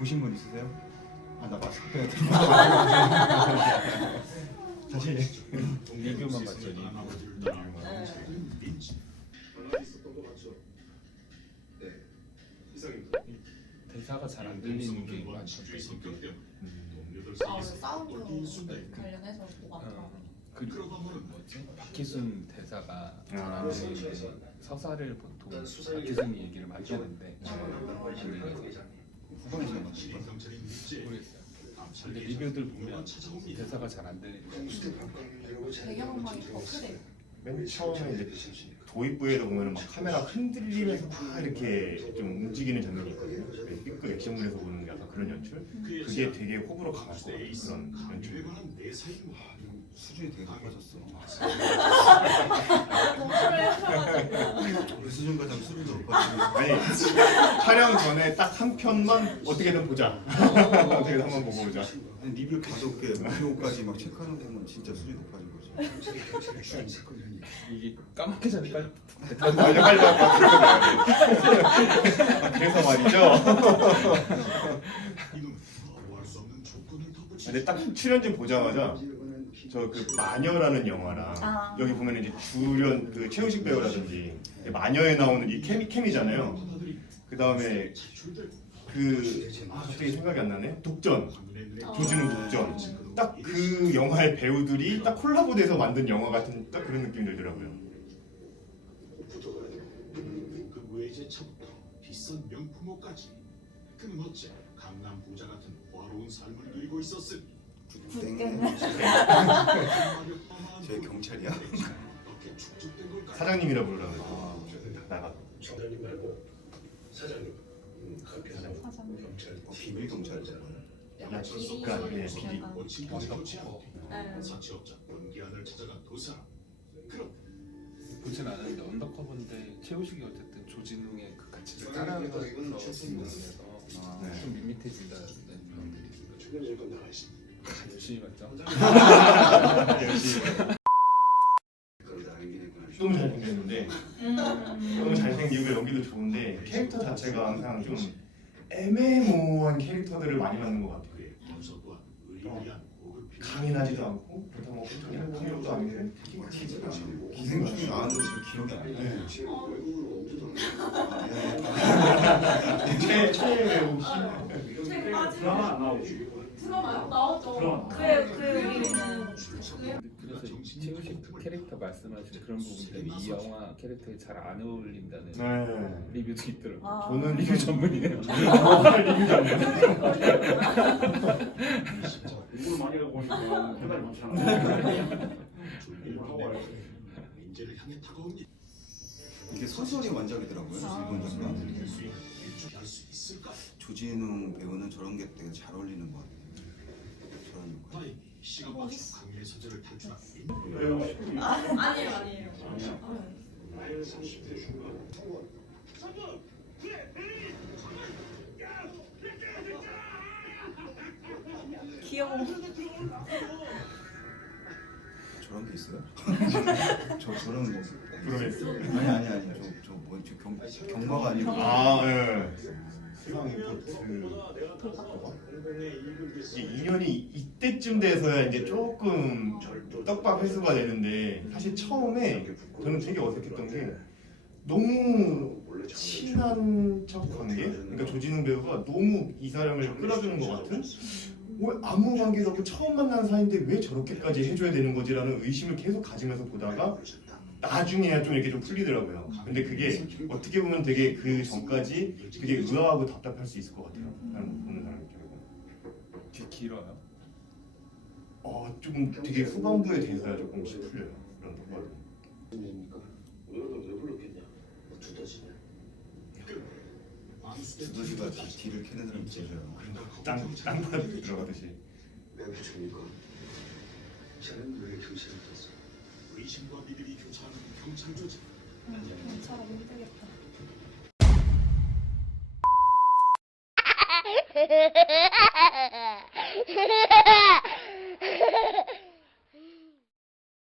보신 분 있으세요? 아 나 마스크 빼야 돼. 다시 리뷰만 봤죠 리뷰 대사가 잘 안 들리는 게 아, 왜 사운드 관련해서 뭐가 어. 그리고 뭐지? 박희순 대사가 잘안 들리는데 서사를 보통 박희순이 얘기를 많이 하는데 후방에서 나왔지. 모르겠어요 근데 리뷰들 보면 대사가 잘안 들리는 배경음악이 더 크대요. 맨 처음에 이제 도입부에도 보면은 막 카메라 흔들리면서 막 이렇게 좀 움직이는 장면이 있거든요. 그 B급 액션물에서 보는 약간 그런 연출. 그게 되게 호불호 강할 것 같아요. 그런 연출. 수준이 되게 높아졌어. 공부를 수준 가장 수준도 높아지고. 아니 촬영 전에 딱 한 편만 어떻게든 보자. 어떻게든 한번 보고 오자. 아니, 리뷰 이렇게 목표까지 막 체크하는 거면 진짜 수준이 높아진 거지. 이게 까맣게 빨리 아, 빨리 빨리 빨리. 그래서 말이죠. 근데 딱 출연진 보자마자 저 그 마녀라는 영화랑 아. 여기 보면 이제 주연 그 최우식 배우라든지 마녀에 나오는 이 케미 케미잖아요. 그 다음에 그 아, 갑자기 생각이 안 나네. 독전 조진웅 독전 딱 그 영화의 배우들이 딱 콜라보돼서 만든 영화 같은 딱 그런 느낌이 들더라고요. 그 외제 차부터 비싼 명품 옷까지 그는 어째 강남 부자 같은 화로운 삶을 누리고 있었으니 땡. 쟤 경찰이야? 사장님이라 부르라고 아, 나가. 사장님 말고 사장님 음, 그렇게 사장. 경찰 어, 비밀 경찰이잖아. 약간 비리. 비리. 사채업자 권기안을 찾아간 두 사람 그럼 보진 않았는데 언더커버인데 최우식이 어쨌든 조진웅의 그 같이 따라가서 있으면서 아, 네. 좀 밋밋해진다는 최근에 건 나와 있습니다. 열심히 봤죠. 너무 잘생겼는데 음. 너무 잘생기고 연기도 좋은데 캐릭터 자체가 항상 좀 애매모호한 캐릭터들을 많이 만든 것 같아요. 강인하지도 않고 그렇다고 그냥 강력도 아니고 튀지가 않고. 기생충이 나왔는데 지금 기억이 안 나. 네, 지금 외국으로 엄청 최 최애호 씨. 책 빠지는 드라마 안 나오지. 드라마. 그래 그 우리는 그래서 최우식 캐릭터 말씀하신 그런 부분들이 이 영화 캐릭터에 잘 안 어울린다는 네. 리뷰도 있더라고요 아. 저는 리뷰 전문이네요 공부를 많이 하고 보니까 페달이 많잖아. 인재를 향해 다가온 일 이게 소설이 원작이더라고요. 아. 일본 작가. 일주할 수 있을까? 조진웅 배우는 저런 게 되게 잘 어울리는 것 같아요. 저런 역할. 다행히 시간 맞춰 강의 서재를 탈출한 아니에요 아니에요. 나이는 30대 중반. 귀여워. 저런 게 있어요? 저 저런 뭐 브로메스. 아니 아니 아니 저저 뭐지 경 경마가 아니고 아, 예. 그 이제 인연이 이때쯤 돼서야 이제 조금 떡밥 회수가 되는데 사실 처음에 저는 되게 어색했던 게 너무 친한 척 관계? 그러니까 조진웅 배우가 너무 이 사람을 끌어주는 것 같은? 왜 아무 관계도 없고 처음 만난 사이인데 왜 저렇게까지 해줘야 되는 거지라는 의심을 계속 가지면서 보다가 나중에야 좀 이렇게 좀 풀리더라고요. 근데 그게 어떻게 보면 되게 그 전까지 되게 의아하고 답답할 수 있을 것 같아요. 나는 보는 사람 입장에서. 되게 길어요 어, 조금 되게 후반부에 대해서야 조금씩 풀려요. 그런 것과도. 입니까? 오늘도 왜 불렀겠냐? 뭐? 두더지가 뒤- 뒤를 캐는 사람 있어요. 땅, 땅바닥 들어가듯이. 내가 해줍니까? 쟤는 왜 경찰을 떴어? 의심과 믿음이 교차하는 경찰 조직 힘들겠다. Ha ha ha!